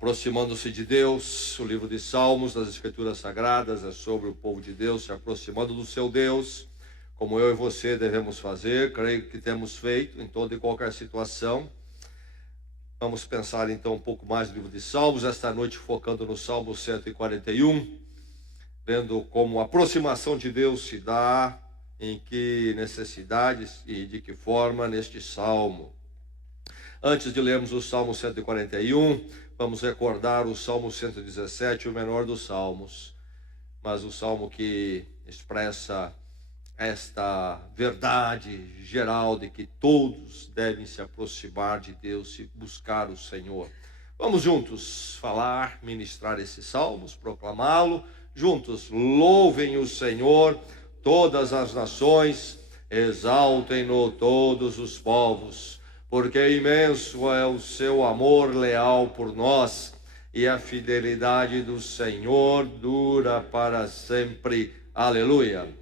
aproximando-se de Deus. O livro de Salmos, das Escrituras Sagradas, é sobre o povo de Deus se aproximando do seu Deus, como eu e você devemos fazer. Creio que temos feito em toda e qualquer situação. Vamos pensar então um pouco mais no livro de Salmos, esta noite focando no Salmo 141, vendo como a aproximação de Deus se dá, em que necessidades e de que forma neste Salmo. Antes de lermos o Salmo 141, vamos recordar o Salmo 117, o menor dos salmos, mas o salmo que expressa esta verdade geral de que todos devem se aproximar de Deus e buscar o Senhor. Vamos juntos falar, ministrar esses salmos, proclamá-lo. Juntos, louvem o Senhor todas as nações, exaltem-no todos os povos, porque imenso é o seu amor leal por nós, e a fidelidade do Senhor dura para sempre. Aleluia.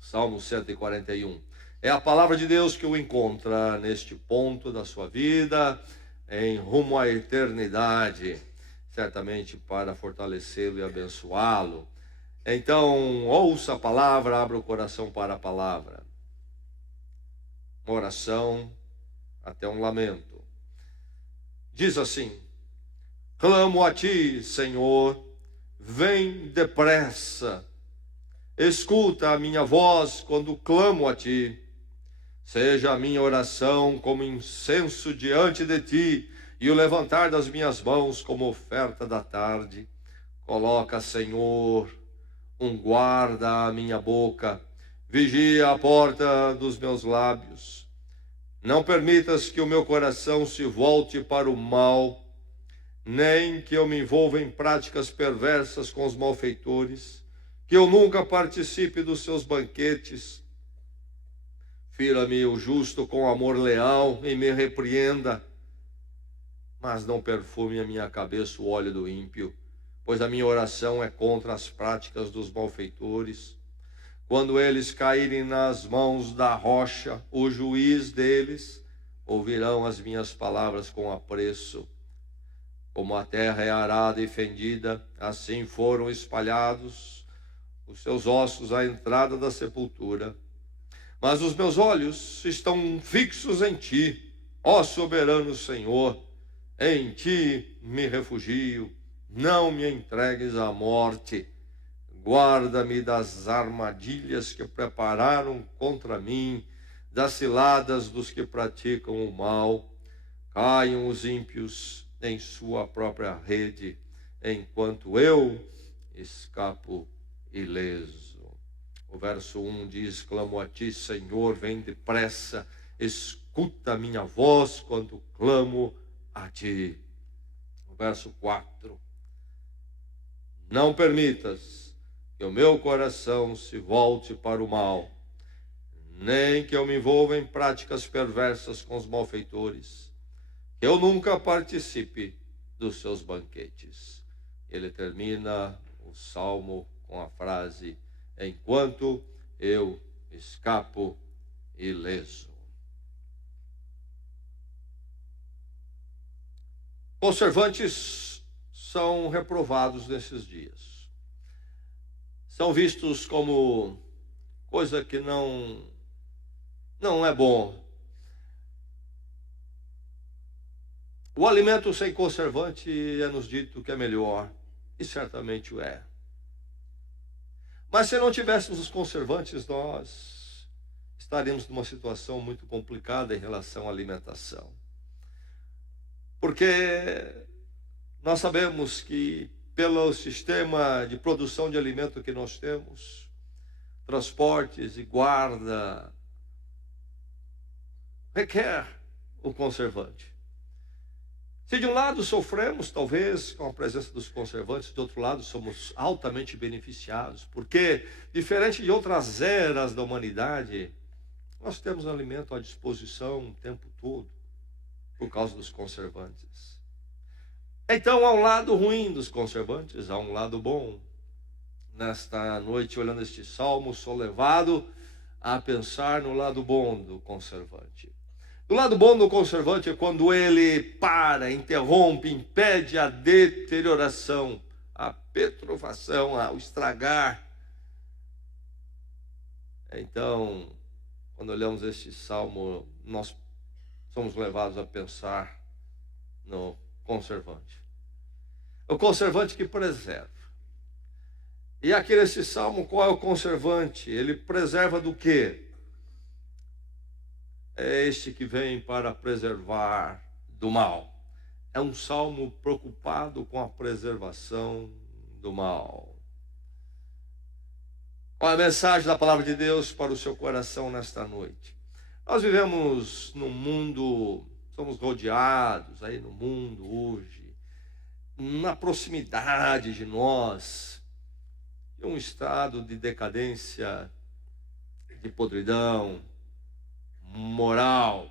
Salmo 141. É a palavra de Deus que o encontra neste ponto da sua vida, em rumo à eternidade, certamente para fortalecê-lo e abençoá-lo. Então, ouça a palavra, abra o coração para a palavra. Uma oração, até um lamento. Diz assim: clamo a ti, Senhor, vem depressa. Escuta a minha voz quando clamo a ti. Seja a minha oração como incenso diante de ti, e o levantar das minhas mãos como oferta da tarde. Coloca, Senhor, um guarda à minha boca, vigia a porta dos meus lábios. Não permitas que o meu coração se volte para o mal, nem que eu me envolva em práticas perversas com os malfeitores, que eu nunca participe dos seus banquetes. Fira-me o justo com amor leal e me repreenda, mas não perfume a minha cabeça o óleo do ímpio, pois a minha oração é contra as práticas dos malfeitores. Quando eles caírem nas mãos da rocha, o juiz deles, ouvirão as minhas palavras com apreço. Como a terra é arada e fendida, assim foram espalhados os seus ossos à entrada da sepultura. Mas os meus olhos estão fixos em ti, ó soberano Senhor. Em ti me refugio, não me entregues à morte. Guarda-me das armadilhas que prepararam contra mim, das ciladas dos que praticam o mal. Caiam os ímpios em sua própria rede, enquanto eu escapo ileso. O verso 1 diz: clamo a ti, Senhor, vem depressa, escuta a minha voz quando clamo a ti. O verso 4: não permitas que o meu coração se volte para o mal, nem que eu me envolva em práticas perversas com os malfeitores, que eu nunca participe dos seus banquetes. Ele termina o salmo com a frase: enquanto eu escapo ileso. Conservantes são reprovados nesses dias. São vistos como coisa que não é bom. O alimento sem conservante é-nos dito que é melhor, e certamente o é. Mas se não tivéssemos os conservantes, nós estaríamos numa situação muito complicada em relação à alimentação. Porque nós sabemos que pelo sistema de produção de alimento que nós temos, transportes e guarda, requer o conservante. Se de um lado sofremos, talvez, com a presença dos conservantes, de outro lado somos altamente beneficiados, porque, diferente de outras eras da humanidade, nós temos alimento à disposição o tempo todo, por causa dos conservantes. Então, há um lado ruim dos conservantes, há um lado bom. Nesta noite, olhando este salmo, sou levado a pensar no lado bom do conservante. Do lado bom do conservante é quando ele para, interrompe, impede a deterioração, a petrofação, o estragar. Então, quando olhamos este salmo, nós somos levados a pensar no conservante. O conservante que preserva. E aqui nesse salmo, qual é o conservante? Ele preserva do quê? É este que vem para preservar do mal. É um salmo preocupado com a preservação do mal. Qual é a mensagem da palavra de Deus para o seu coração nesta noite? Nós vivemos num mundo, somos rodeados aí no mundo hoje, na proximidade de nós, de um estado de decadência, de podridão moral.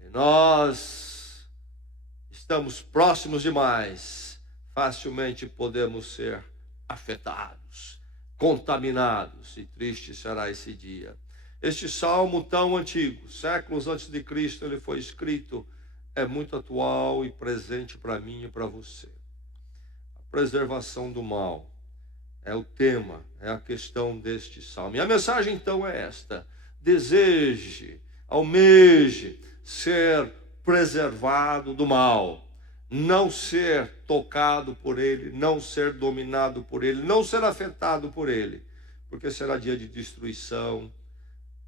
E nós estamos próximos demais, facilmente podemos ser afetados, contaminados, e triste será esse dia. Este salmo tão antigo, séculos antes de Cristo ele foi escrito, é muito atual e presente para mim e para você. A preservação do mal é o tema, é a questão deste salmo. E a mensagem então é esta: deseje, almeje ser preservado do mal, não ser tocado por ele, não ser dominado por ele, não ser afetado por ele, porque será dia de destruição,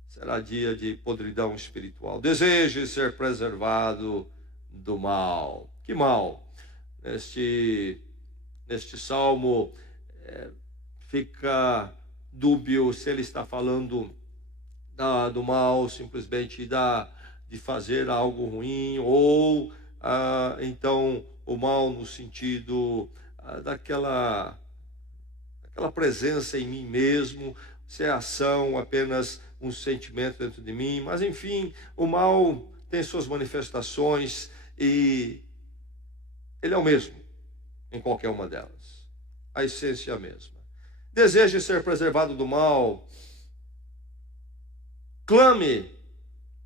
será dia de podridão espiritual. Deseje ser preservado do mal. Que mal? Neste salmo fica dúbio se ele está falando do mal, simplesmente de fazer algo ruim, ou então o mal no sentido daquela presença em mim mesmo, se é ação, apenas um sentimento dentro de mim. Mas enfim, o mal tem suas manifestações e ele é o mesmo em qualquer uma delas. A essência é a mesma. Deseje ser preservado do mal, clame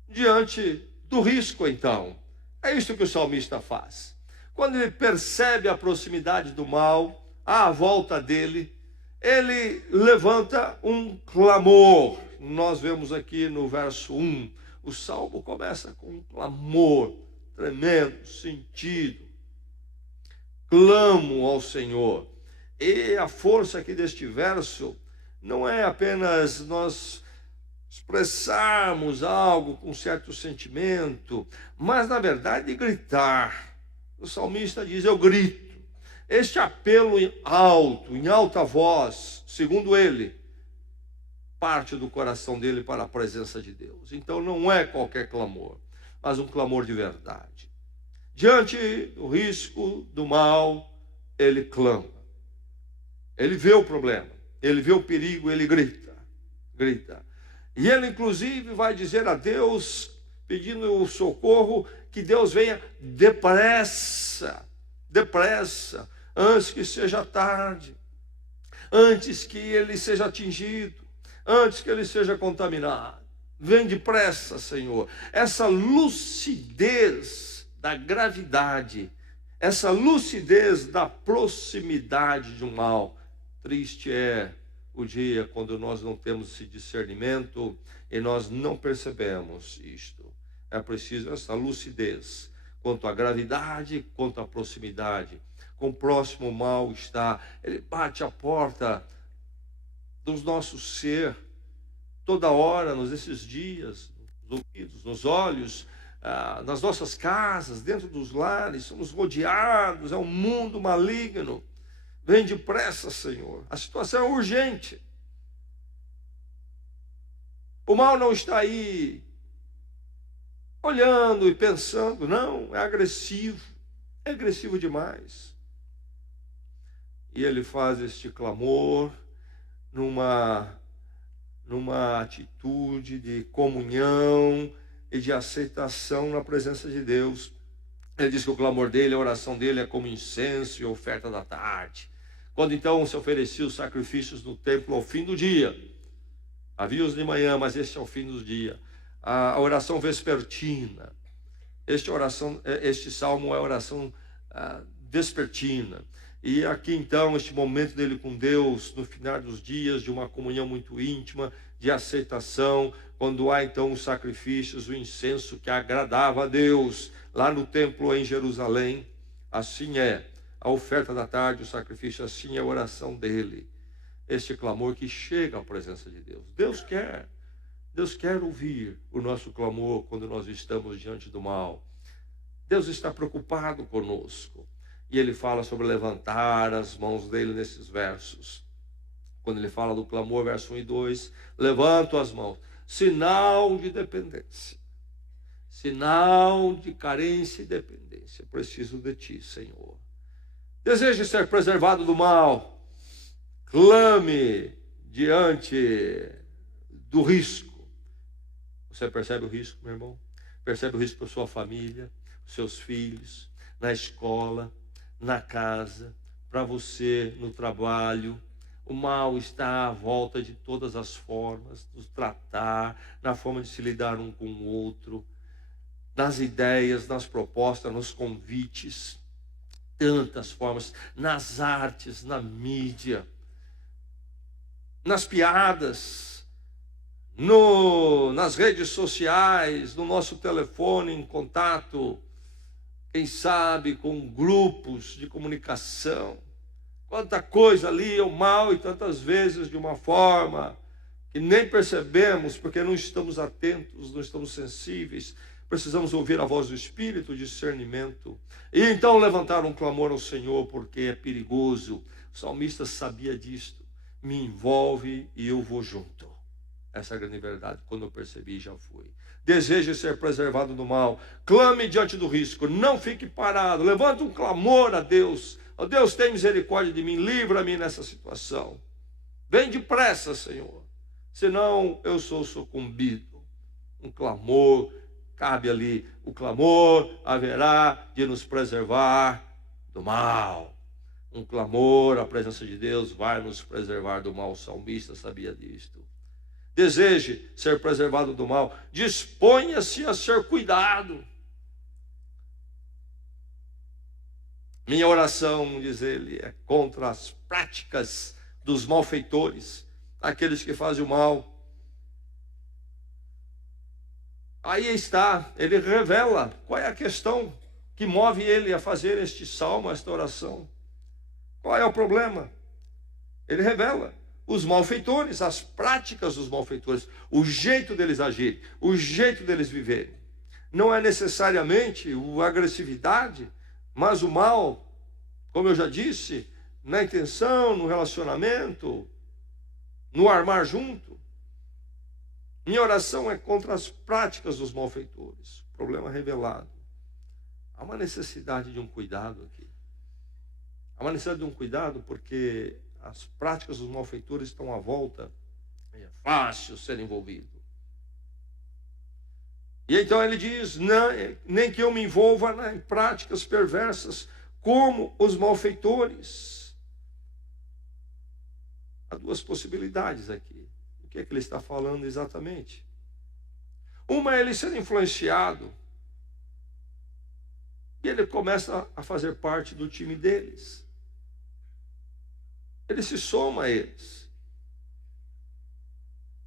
diante do risco, então. É isso que o salmista faz. Quando ele percebe a proximidade do mal à volta dele, ele levanta um clamor. Nós vemos aqui no verso 1, o salmo começa com um clamor tremendo, sentido. Clamo ao Senhor. E a força aqui deste verso não é apenas nós expressarmos algo com certo sentimento, mas na verdade gritar. O salmista diz: eu grito. Este apelo alto, em alta voz, segundo ele, parte do coração dele para a presença de Deus. Então não é qualquer clamor, mas um clamor de verdade. Diante do risco do mal, ele clama. Ele vê o problema, ele vê o perigo, ele grita. E ele inclusive vai dizer a Deus, pedindo o socorro, que Deus venha depressa, antes que seja tarde, antes que ele seja atingido, antes que ele seja contaminado. Vem depressa, Senhor. Essa lucidez da gravidade, essa lucidez da proximidade de um mal. Triste é o dia quando nós não temos esse discernimento e nós não percebemos isto. É preciso essa lucidez quanto à gravidade, quanto à proximidade. Com o próximo mal está, ele bate a porta dos nossos ser, toda hora, nesses dias, nos ouvidos, nos olhos, nas nossas casas, dentro dos lares, somos rodeados, é um mundo maligno. Vem depressa, Senhor. A situação é urgente. O mal não está aí olhando e pensando, não, é agressivo demais. E ele faz este clamor numa atitude de comunhão e de aceitação na presença de Deus. Ele diz que o clamor dele, a oração dele é como incenso e oferta da tarde. Quando então se oferecia os sacrifícios no templo ao fim do dia, havia os de manhã, mas este é o fim do dia. a oração vespertina. Este salmo é a oração vespertina. E aqui então, este momento dele com Deus, no final dos dias, de uma comunhão muito íntima, de aceitação, quando há então os sacrifícios, o incenso que agradava a Deus, lá no templo em Jerusalém. Assim é a oferta da tarde, o sacrifício, assim é a oração dele. Este clamor que chega à presença de Deus. Deus quer ouvir o nosso clamor quando nós estamos diante do mal. Deus está preocupado conosco. E ele fala sobre levantar as mãos dele nesses versos. Quando ele fala do clamor, verso 1 e 2, levanto as mãos. Sinal de dependência. Sinal de carência e dependência. Preciso de ti, Senhor. Deseja ser preservado do mal. Clame diante do risco. Você percebe o risco, meu irmão? Percebe o risco para a sua família, seus filhos, na escola, na casa, para você, no trabalho. O mal está à volta de todas as formas, nos tratar, na forma de se lidar um com o outro, nas ideias, nas propostas, nos convites, tantas formas, nas artes, na mídia, nas piadas, nas redes sociais, no nosso telefone em contato, quem sabe com grupos de comunicação. Quanta coisa ali é o mal, e tantas vezes de uma forma que nem percebemos, porque não estamos atentos, não estamos sensíveis. Precisamos ouvir a voz do Espírito, discernimento. E então levantar um clamor ao Senhor, porque é perigoso. O salmista sabia disto. Me envolve e eu vou junto. Essa é a grande verdade. Quando eu percebi, já fui. Deseje ser preservado do mal. Clame diante do risco. Não fique parado. Levante um clamor a Deus. Oh, Deus, tem misericórdia de mim. Livra-me nessa situação. Vem depressa, Senhor. Senão eu sou sucumbido. Um clamor. Cabe ali. O clamor haverá de nos preservar do mal. Um clamor, a presença de Deus vai nos preservar do mal. O salmista sabia disto. Deseje ser preservado do mal. Disponha-se a ser cuidado. Minha oração, diz ele, é contra as práticas dos malfeitores, aqueles que fazem o mal. Aí está, ele revela qual é a questão que move ele a fazer este salmo, esta oração. Qual é o problema? Ele revela os malfeitores, as práticas dos malfeitores, o jeito deles agirem, o jeito deles viverem. Não é necessariamente a agressividade, mas o mal, como eu já disse, na intenção, no relacionamento, no armar junto. Minha oração é contra as práticas dos malfeitores. Problema revelado. Há uma necessidade de um cuidado aqui. Há uma necessidade de um cuidado porque as práticas dos malfeitores estão à volta. É fácil ser envolvido. E então ele diz, nem que eu me envolva em práticas perversas como os malfeitores. Há duas possibilidades aqui. O que é que ele está falando exatamente? Uma é ele ser influenciado. E ele começa a fazer parte do time deles. Ele se soma a eles.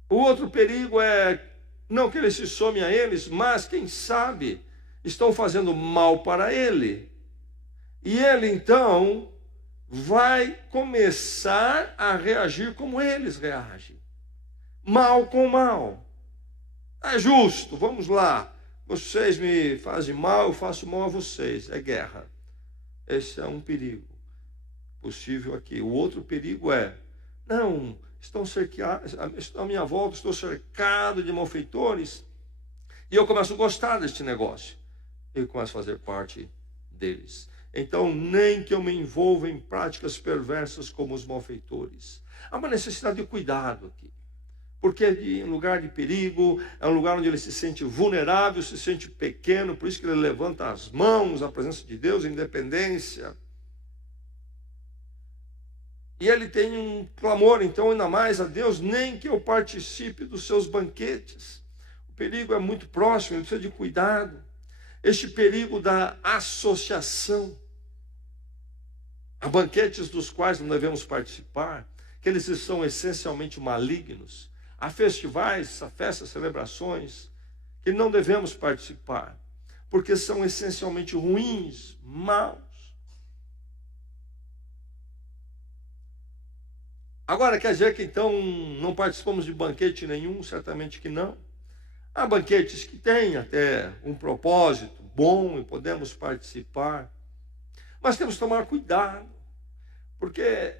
O outro perigo é não que ele se some a eles, mas quem sabe estão fazendo mal para ele. E ele então vai começar a reagir como eles reagem. Mal com mal. É justo, vamos lá. Vocês me fazem mal, eu faço mal a vocês. É guerra. Esse é um perigo possível aqui. O outro perigo é, não, estão à minha volta, estou cercado de malfeitores, e eu começo a gostar deste negócio. Eu começo a fazer parte deles. Então, nem que eu me envolva em práticas perversas como os malfeitores. Há uma necessidade de cuidado aqui. Porque é um lugar de perigo, é um lugar onde ele se sente vulnerável, se sente pequeno, por isso que ele levanta as mãos à presença de Deus, em dependência. E ele tem um clamor, então, ainda mais a Deus, nem que eu participe dos seus banquetes. O perigo é muito próximo, ele precisa de cuidado. Este perigo da associação. Há banquetes dos quais não devemos participar, que eles são essencialmente malignos. Há festivais, há festas, celebrações, que não devemos participar, porque são essencialmente ruins, maus. Agora, quer dizer que então não participamos de banquete nenhum? Certamente que não. Há banquetes que têm até um propósito bom e podemos participar, mas temos que tomar cuidado, porque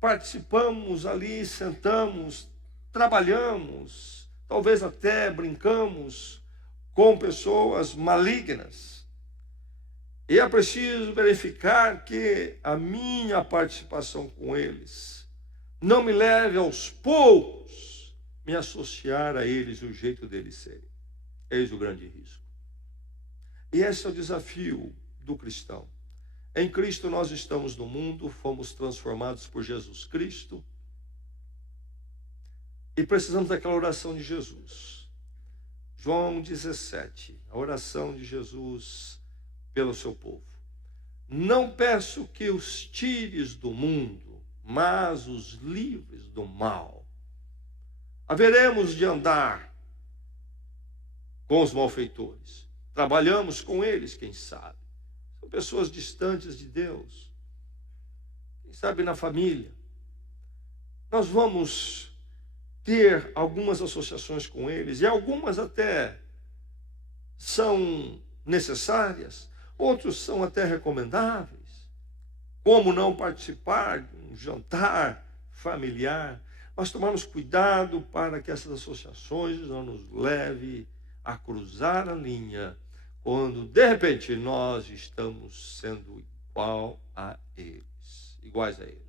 participamos ali, sentamos, trabalhamos, talvez até brincamos com pessoas malignas. E é preciso verificar que a minha participação com eles não me leve aos poucos me associar a eles e o jeito deles serem. Eis o grande risco. E esse é o desafio do cristão. Em Cristo nós estamos no mundo, fomos transformados por Jesus Cristo e precisamos daquela oração de Jesus. João 17, a oração de Jesus pelo seu povo. Não peço que os tires do mundo, mas os livres do mal. Haveremos de andar com os malfeitores. Trabalhamos com eles, quem sabe. São pessoas distantes de Deus. Quem sabe na família. Nós vamos ter algumas associações com eles, e algumas até são necessárias, outros são até recomendáveis. Como não participar de um jantar familiar? Mas tomarmos cuidado para que essas associações não nos levem a cruzar a linha quando, de repente, nós estamos sendo iguais a eles.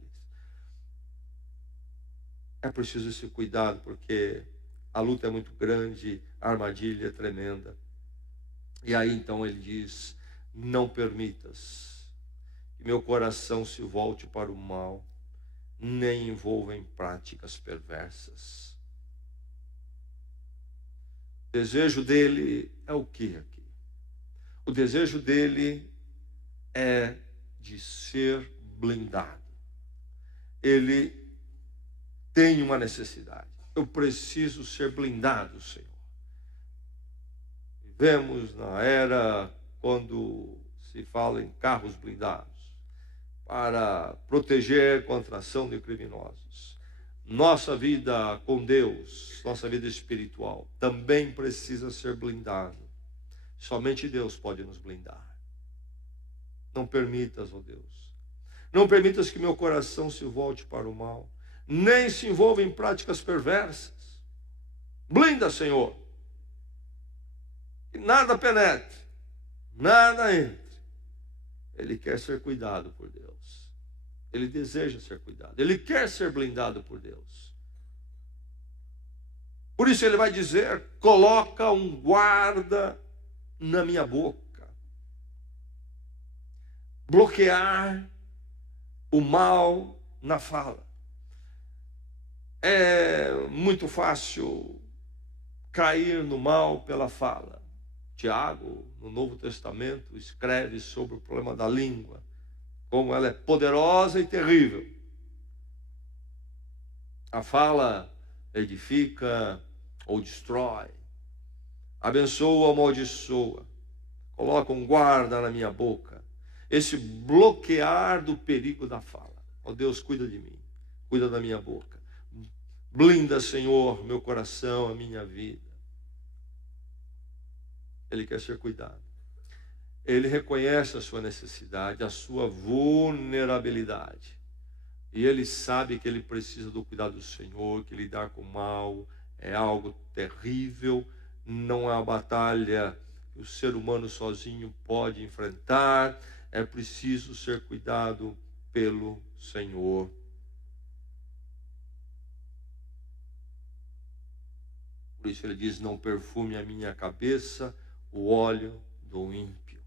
É preciso esse cuidado, porque a luta é muito grande, a armadilha é tremenda. E aí, então, ele diz: não permitas que meu coração se volte para o mal, nem envolva em práticas perversas. O desejo dele é o que aqui? O desejo dele é de ser blindado. Ele tem uma necessidade. Eu preciso ser blindado, Senhor. Vivemos na era quando se fala em carros blindados para proteger contra a ação de criminosos. Nossa vida com Deus, nossa vida espiritual, também precisa ser blindada. Somente Deus pode nos blindar. Não permitas, ó Deus. Não permitas que meu coração se volte para o mal, nem se envolva em práticas perversas. Blinda, Senhor. Que nada penetre, nada entre. Ele quer ser cuidado por Deus. Ele deseja ser cuidado. Ele quer ser blindado por Deus. Por isso ele vai dizer: coloca um guarda na minha boca. Bloquear o mal na fala. É muito fácil cair no mal pela fala. Tiago, no Novo Testamento, escreve sobre o problema da língua, como ela é poderosa e terrível. A fala edifica ou destrói, abençoa ou amaldiçoa. Coloca um guarda na minha boca. Esse bloquear do perigo da fala. Ó Deus, cuida de mim, cuida da minha boca. Blinda, Senhor, meu coração, a minha vida. Ele quer ser cuidado. Ele reconhece a sua necessidade, a sua vulnerabilidade. E ele sabe que ele precisa do cuidado do Senhor, que lidar com o mal é algo terrível, não é uma batalha que o ser humano sozinho pode enfrentar, é preciso ser cuidado pelo Senhor. Por isso ele diz: não perfume a minha cabeça o óleo do ímpio.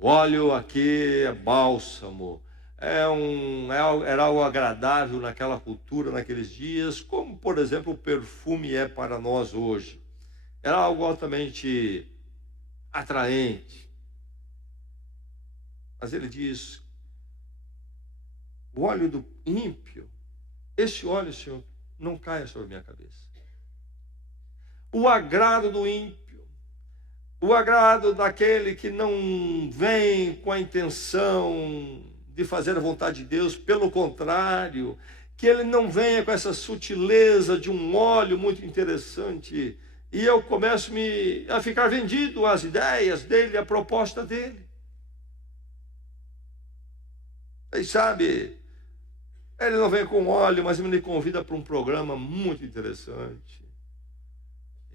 O óleo aqui é bálsamo, era algo agradável naquela cultura, naqueles dias, como, por exemplo, o perfume é para nós hoje. Era algo altamente atraente. Mas ele diz: o óleo do ímpio, esse óleo, Senhor, não caia sobre a minha cabeça. O agrado do ímpio, o agrado daquele que não vem com a intenção de fazer a vontade de Deus, pelo contrário, que ele não venha com essa sutileza de um óleo muito interessante, e eu começo a ficar vendido às ideias dele, à proposta dele. E sabe, ele não vem com óleo, mas me convida para um programa muito interessante.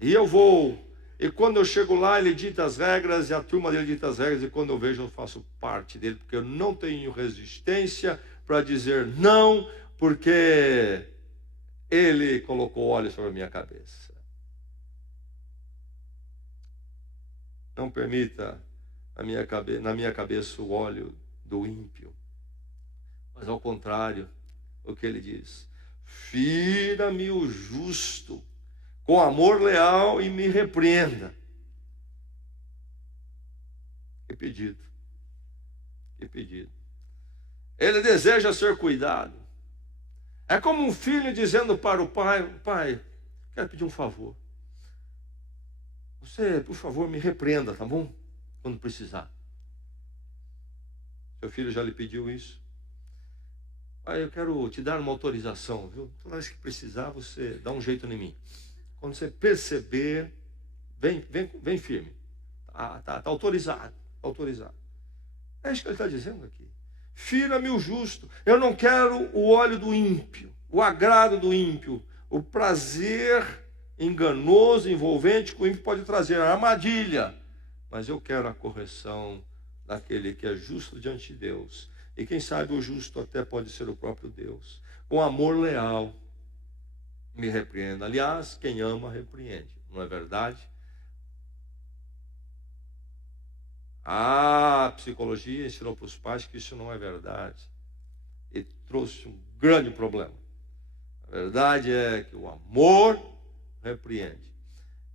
E eu vou, e quando eu chego lá, ele dita as regras, e a turma dele dita as regras, e quando eu vejo, eu faço parte dele, porque eu não tenho resistência para dizer não, porque ele colocou óleo sobre a minha cabeça. Não permita na minha cabeça o óleo do ímpio. Mas ao contrário, o que ele diz: fira-me o justo com amor leal e me repreenda. Que pedido. Que pedido. Ele deseja ser cuidado. É como um filho dizendo para o pai: pai, quero pedir um favor. Você, por favor, me repreenda, tá bom? Quando precisar. Seu filho já lhe pediu isso? Pai, eu quero te dar uma autorização, viu? Toda vez que precisar, você dá um jeito em mim. Quando você perceber, vem firme. Tá autorizado. Autorizado. É isso que ele está dizendo aqui. Fira-me o justo. Eu não quero o óleo do ímpio, o agrado do ímpio, o prazer enganoso, envolvente que o ímpio pode trazer, a armadilha. Mas eu quero a correção daquele que é justo diante de Deus. E quem sabe o justo até pode ser o próprio Deus. Com amor leal, me repreenda. Aliás, quem ama, repreende. Não é verdade? A psicologia ensinou para os pais que isso não é verdade. E trouxe um grande problema. A verdade é que o amor repreende.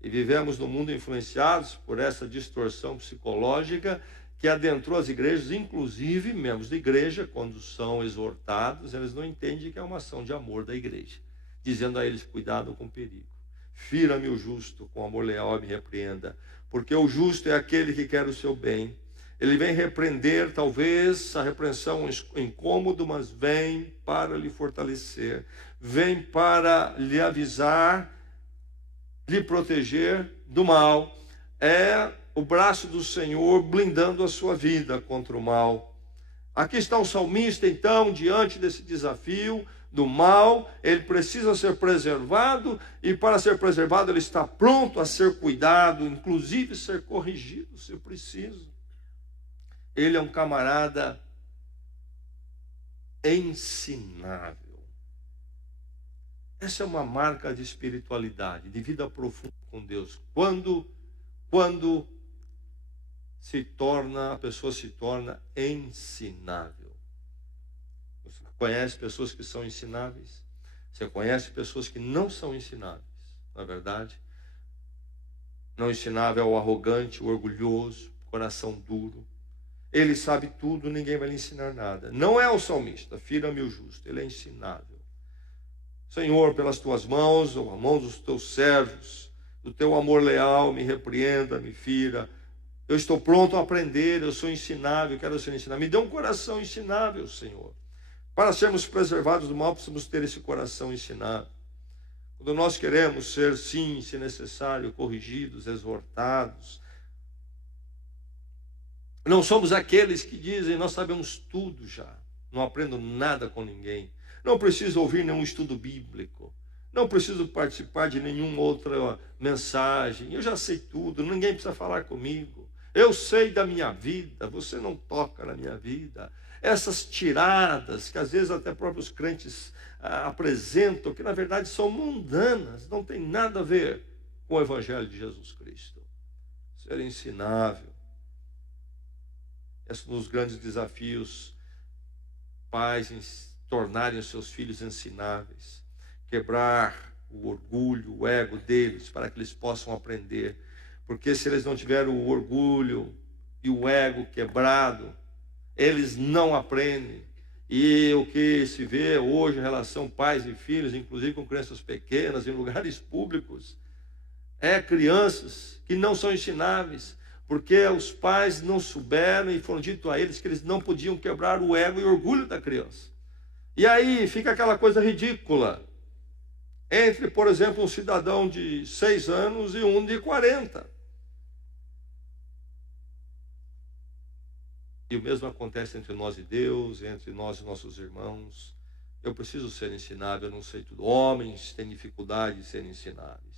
E vivemos num mundo influenciados por essa distorção psicológica que adentrou as igrejas, inclusive membros da igreja, quando são exortados, eles não entendem que é uma ação de amor da igreja, dizendo a eles: cuidado com o perigo. Fira-me o justo, com amor leal me repreenda, porque o justo é aquele que quer o seu bem. Ele vem repreender, talvez a repreensão incômodo, mas vem para lhe fortalecer, vem para lhe avisar, lhe proteger do mal. É o braço do Senhor blindando a sua vida contra o mal. Aqui está o salmista, então, diante desse desafio do mal. Ele precisa ser preservado, e para ser preservado ele está pronto a ser cuidado, inclusive ser corrigido se preciso. Ele é um camarada ensinável. Essa é uma marca de espiritualidade, de vida profunda com Deus. Quando a pessoa se torna ensinável. Você conhece pessoas que são ensináveis? Você conhece pessoas que não são ensináveis, não é verdade? Não ensinável é o arrogante, o orgulhoso, coração duro. Ele sabe tudo, ninguém vai lhe ensinar nada. Não é o salmista: fira-me o justo. Ele é ensinável. Senhor, pelas tuas mãos, ou a mão dos teus servos, do teu amor leal, me repreenda, me fira. Eu estou pronto a aprender, eu sou ensinável, quero ser ensinável. Me dê um coração ensinável, Senhor. Para sermos preservados do mal, precisamos ter esse coração ensinável. Quando nós queremos ser, sim, se necessário, corrigidos, exortados, não somos aqueles que dizem: nós sabemos tudo já, não aprendo nada com ninguém, não preciso ouvir nenhum estudo bíblico, não preciso participar de nenhuma outra mensagem, eu já sei tudo, ninguém precisa falar comigo, eu sei da minha vida, você não toca na minha vida. Essas tiradas que às vezes até próprios crentes apresentam, que na verdade são mundanas, não tem nada a ver com o Evangelho de Jesus Cristo. Ser ensinável. Esse é um dos grandes desafios, pais, em tornarem os seus filhos ensináveis. Quebrar o orgulho, o ego deles, para que eles possam aprender. Porque se eles não tiverem o orgulho e o ego quebrado, eles não aprendem. E o que se vê hoje em relação pais e filhos, inclusive com crianças pequenas, em lugares públicos, é crianças que não são ensináveis, porque os pais não souberam e foram dito a eles que eles não podiam quebrar o ego e o orgulho da criança. E aí fica aquela coisa ridícula entre, por exemplo, um cidadão de 6 anos e um de 40. E o mesmo acontece entre nós e Deus, entre nós e nossos irmãos. Eu preciso ser ensinável, eu não sei tudo. Homens têm dificuldade de serem ensináveis.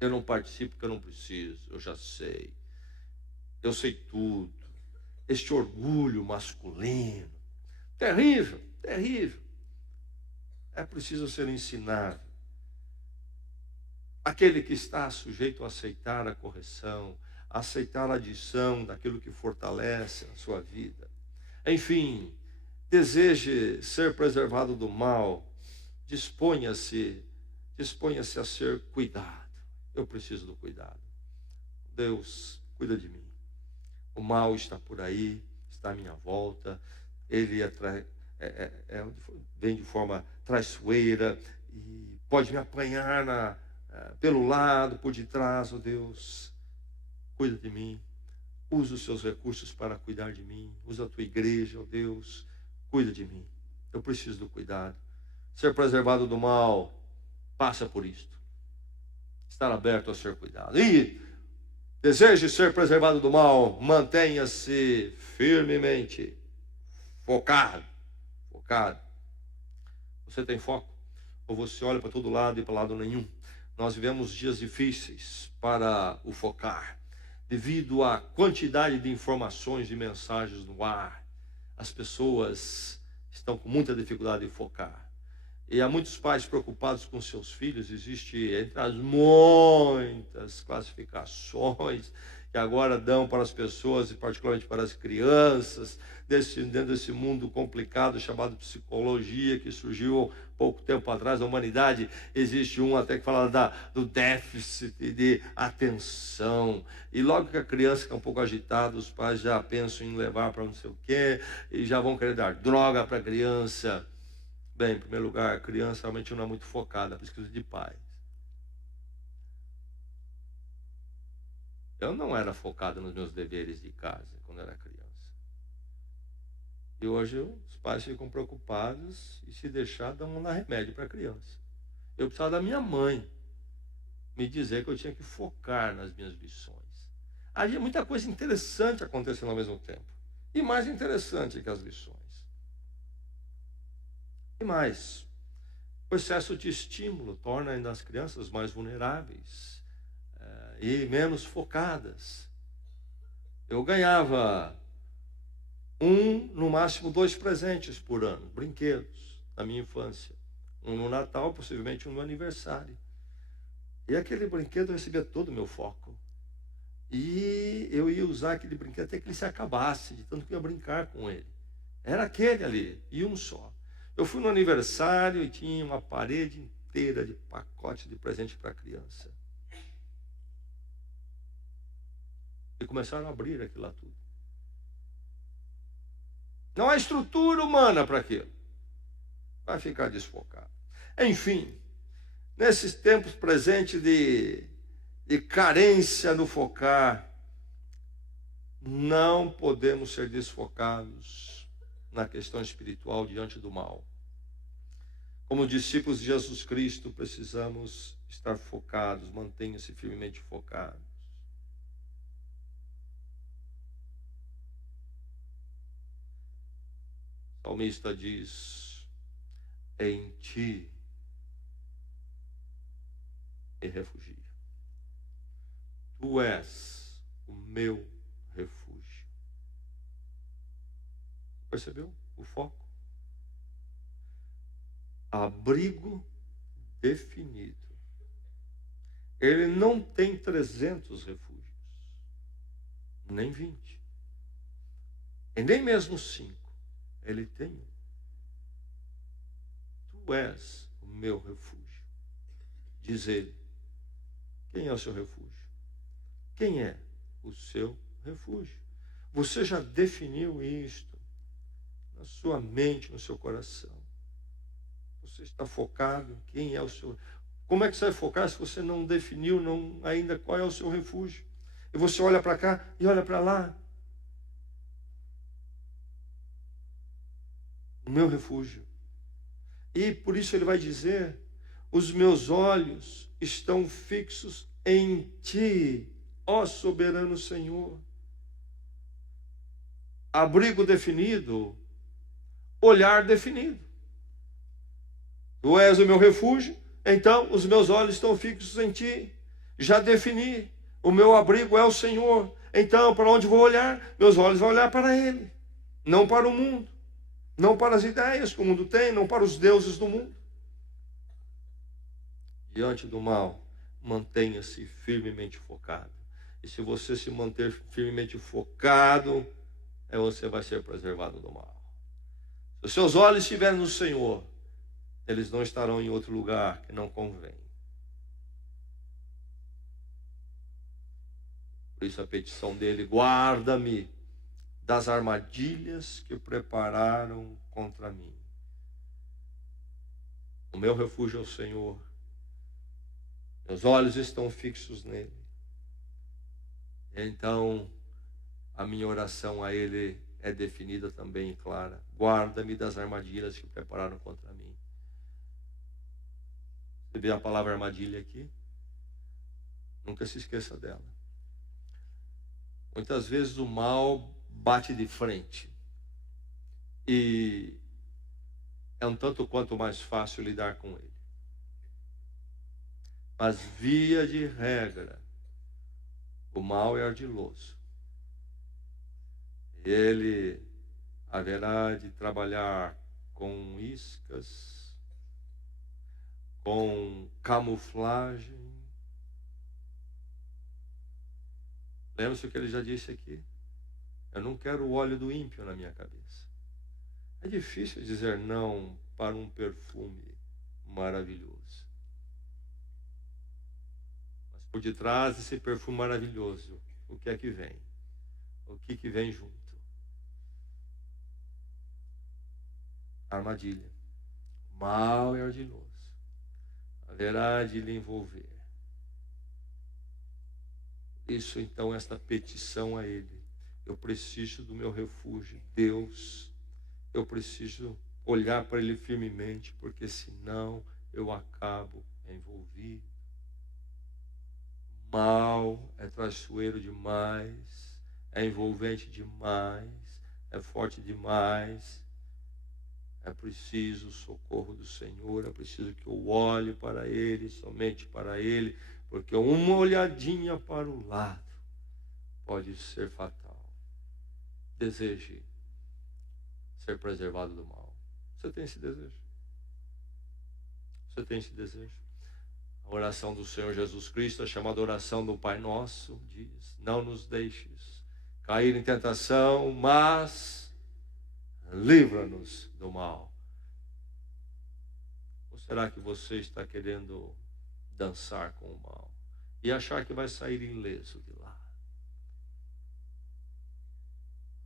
Eu não participo porque eu não preciso, eu já sei. Eu sei tudo. Este orgulho masculino, terrível, terrível. É preciso ser ensinado. Aquele que está sujeito a aceitar a correção, a aceitar a adição daquilo que fortalece a sua vida. Enfim, deseje ser preservado do mal, disponha-se a ser cuidado. Eu preciso do cuidado. Deus, cuida de mim. O mal está por aí, está à minha volta. Ele vem de forma traiçoeira e pode me apanhar pelo lado, por detrás. Oh Deus, cuida de mim. Usa os seus recursos para cuidar de mim. Usa a tua igreja, oh Deus, cuida de mim. Eu preciso do cuidado. Ser preservado do mal passa por isto. Estar aberto a ser cuidado. E deseje ser preservado do mal, mantenha-se firmemente focado. Você tem foco? Ou você olha para todo lado e para lado nenhum? Nós vivemos dias difíceis para o focar, devido à quantidade de informações e mensagens no ar. As pessoas estão com muita dificuldade em focar. E há muitos pais preocupados com seus filhos. Existe entre as muitas classificações que agora dão para as pessoas e particularmente para as crianças, dentro desse mundo complicado chamado psicologia, que surgiu pouco tempo atrás na humanidade. Existe um até que fala do déficit de atenção. E logo que a criança fica um pouco agitada, os pais já pensam em levar para não sei o quê, e já vão querer dar droga para a criança. Bem, em primeiro lugar, a criança realmente não é muito focada, pesquisa de pais. Eu não era focado nos meus deveres de casa quando era criança. E hoje os pais ficam preocupados e se deixar dão remédio para a criança. Eu precisava da minha mãe me dizer que eu tinha que focar nas minhas lições. Havia muita coisa interessante acontecendo ao mesmo tempo. E mais interessante que as lições. E mais, o excesso de estímulo torna ainda as crianças mais vulneráveis e menos focadas. Eu ganhava no máximo 2 presentes por ano, brinquedos, na minha infância. Um no Natal, possivelmente um no aniversário. E aquele brinquedo recebia todo o meu foco. E eu ia usar aquele brinquedo até que ele se acabasse, de tanto que eu ia brincar com ele. Era aquele ali, e um só. Eu fui no aniversário e tinha uma parede inteira de pacote de presente para a criança. E começaram a abrir aquilo lá tudo. Não há estrutura humana para aquilo. Vai ficar desfocado. Enfim, nesses tempos presentes de carência no focar, não podemos ser desfocados na questão espiritual diante do mal. Como discípulos de Jesus Cristo, precisamos estar focados, mantenha-se firmemente focados. O salmista diz: em ti me refugio. Tu és o meu refúgio. Percebeu o foco? Abrigo definido. Ele não tem 300 refúgios, nem 20, e nem mesmo 5. Ele tem um. Tu és o meu refúgio. Diz ele. Quem é o seu refúgio? Quem é o seu refúgio? Você já definiu isto na sua mente, no seu coração? Você está focado em quem é o seu... Como é que você vai focar se você não definiu ainda qual é o seu refúgio? E você olha para cá e olha para lá. O meu refúgio. E por isso ele vai dizer: os meus olhos estão fixos em ti, ó soberano Senhor. Abrigo definido, olhar definido. Tu és o meu refúgio, então os meus olhos estão fixos em ti. Já defini, o meu abrigo é o Senhor. Então, para onde vou olhar? Meus olhos vão olhar para Ele, não para o mundo, não para as ideias que o mundo tem, não para os deuses do mundo. Diante do mal, mantenha-se firmemente focado. E se você se manter firmemente focado, você vai ser preservado do mal. Se os seus olhos estiverem no Senhor, eles não estarão em outro lugar que não convém. Por isso a petição dele: guarda-me das armadilhas que prepararam contra mim. O meu refúgio é o Senhor. Meus olhos estão fixos nele. Então, a minha oração a ele é definida também e clara. Guarda-me das armadilhas que prepararam contra mim. Você vê a palavra armadilha aqui? Nunca se esqueça dela. Muitas vezes o mal bate de frente. E é um tanto quanto mais fácil lidar com ele. Mas via de regra, o mal é ardiloso. Ele haverá de trabalhar com iscas, com camuflagem. Lembra-se o que ele já disse aqui? Eu não quero o óleo do ímpio na minha cabeça. É difícil dizer não para um perfume maravilhoso. Mas por detrás desse perfume maravilhoso, o que é que vem? O que vem junto? Armadilha. Mal e ardiloso. Haverá de lhe envolver. Isso então, esta petição a ele. Eu preciso do meu refúgio, Deus. Eu preciso olhar para ele firmemente, porque senão eu acabo envolvido. Mal é traiçoeiro demais, é envolvente demais, é forte demais. É preciso o socorro do Senhor, é preciso que eu olhe para Ele, somente para Ele, porque uma olhadinha para o lado pode ser fatal. Deseje ser preservado do mal. Você tem esse desejo? Você tem esse desejo? A oração do Senhor Jesus Cristo, a chamada oração do Pai Nosso, diz: não nos deixes cair em tentação, mas livra-nos do mal. Ou será que você está querendo dançar com o mal e achar que vai sair ileso de lá?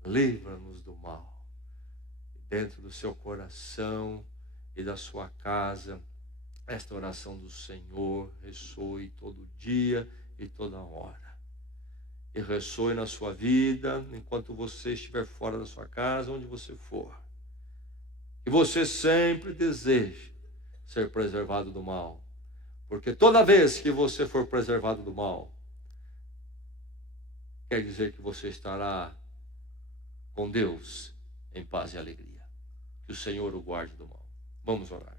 Livra-nos do mal. Dentro do seu coração e da sua casa, esta oração do Senhor ressoe todo dia e toda hora. E ressoe na sua vida, enquanto você estiver fora da sua casa, onde você for. E você sempre deseje ser preservado do mal. Porque toda vez que você for preservado do mal, quer dizer que você estará com Deus em paz e alegria. Que o Senhor o guarde do mal. Vamos orar.